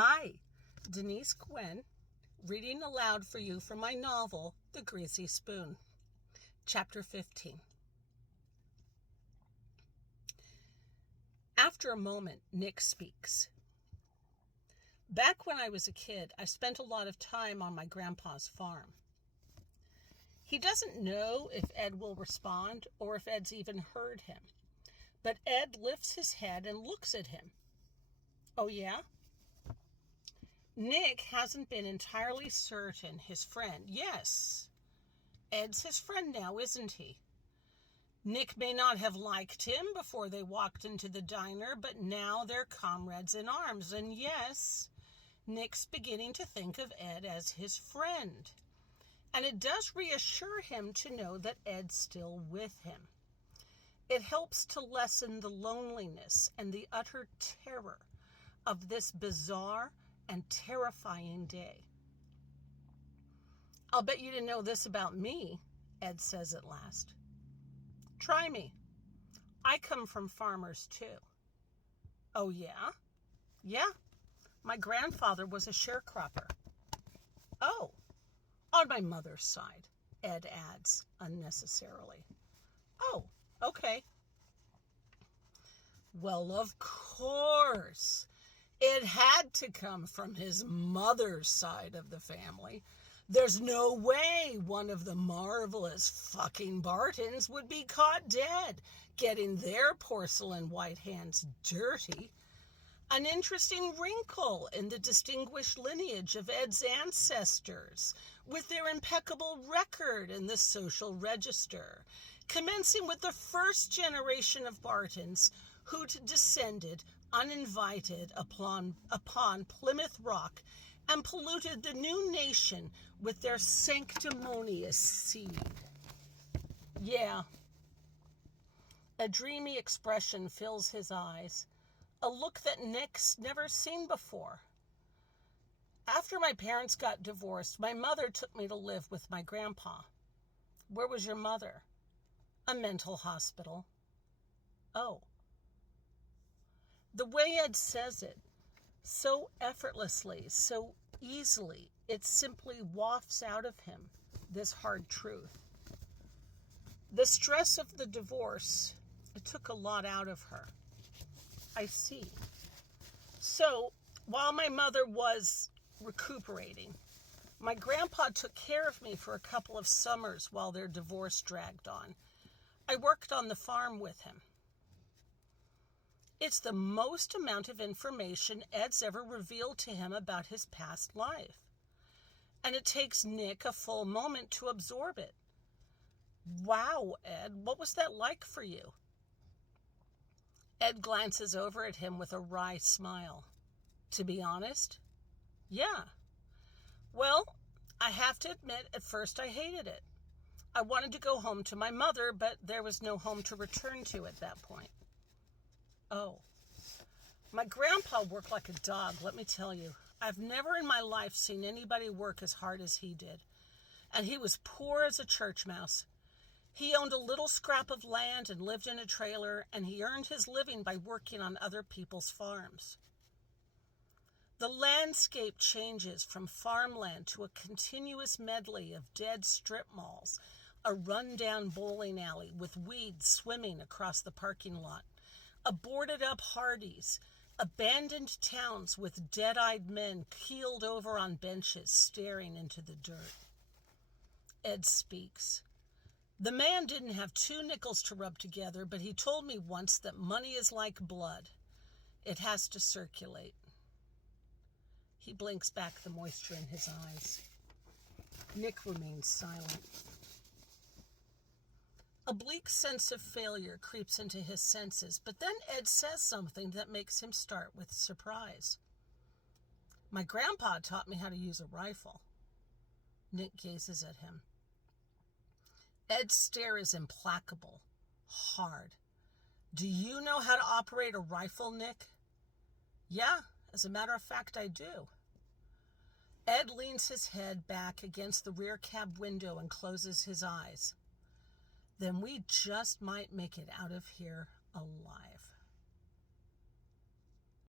Hi, Denise Gwen, reading aloud for you from my novel, The Greasy Spoon, Chapter 15. After a moment, Nick speaks. Back when I was a kid, I spent a lot of time on my grandpa's farm. He doesn't know if Ed will respond or if Ed's even heard him, but Ed lifts his head and looks at him. Oh, yeah? Nick hasn't been entirely certain his friend. Yes, Ed's his friend now, isn't he? Nick may not have liked him before they walked into the diner, but now they're comrades in arms. And yes, Nick's beginning to think of Ed as his friend. And it does reassure him to know that Ed's still with him. It helps to lessen the loneliness and the utter terror of this bizarre and terrifying day. I'll bet you didn't know this about me, Ed says at last. Try me. I come from farmers too. Oh, yeah? Yeah. My grandfather was a sharecropper. Oh, on my mother's side, Ed adds unnecessarily. Oh, okay. Well, of course. It had to come from his mother's side of the family. There's no way one of the marvelous fucking Bartons would be caught dead, getting their porcelain white hands dirty. An interesting wrinkle in the distinguished lineage of Ed's ancestors, with their impeccable record in the social register, commencing with the first generation of Bartons who'd descended uninvited upon Plymouth Rock and polluted the new nation with their sanctimonious seed. Yeah. A dreamy expression fills his eyes, a look that Nick's never seen before. After my parents got divorced, my mother took me to live with my grandpa. Where was your mother? A mental hospital. Oh. The way Ed says it, so effortlessly, so easily, it simply wafts out of him this hard truth. The stress of the divorce, it took a lot out of her. I see. So, while my mother was recuperating, my grandpa took care of me for a couple of summers while their divorce dragged on. I worked on the farm with him. It's the most amount of information Ed's ever revealed to him about his past life. And it takes Nick a full moment to absorb it. Wow, Ed, what was that like for you? Ed glances over at him with a wry smile. To be honest? Yeah. Well, I have to admit, at first I hated it. I wanted to go home to my mother, but there was no home to return to at that point. Oh. My grandpa worked like a dog, let me tell you. I've never in my life seen anybody work as hard as he did. And he was poor as a church mouse. He owned a little scrap of land and lived in a trailer, and he earned his living by working on other people's farms. The landscape changes from farmland to a continuous medley of dead strip malls, a run-down bowling alley with weeds swimming across the parking lot, a boarded-up Hardee's, abandoned towns with dead-eyed men keeled over on benches staring into the dirt. Ed speaks. The man didn't have 2 nickels to rub together, but he told me once that money is like blood. It has to circulate. He blinks back the moisture in his eyes. Nick remains silent. A bleak sense of failure creeps into his senses, but then Ed says something that makes him start with surprise. My grandpa taught me how to use a rifle. Nick gazes at him. Ed's stare is implacable, hard. Do you know how to operate a rifle, Nick? Yeah, as a matter of fact, I do. Ed leans his head back against the rear cab window and closes his eyes. Then we just might make it out of here alive.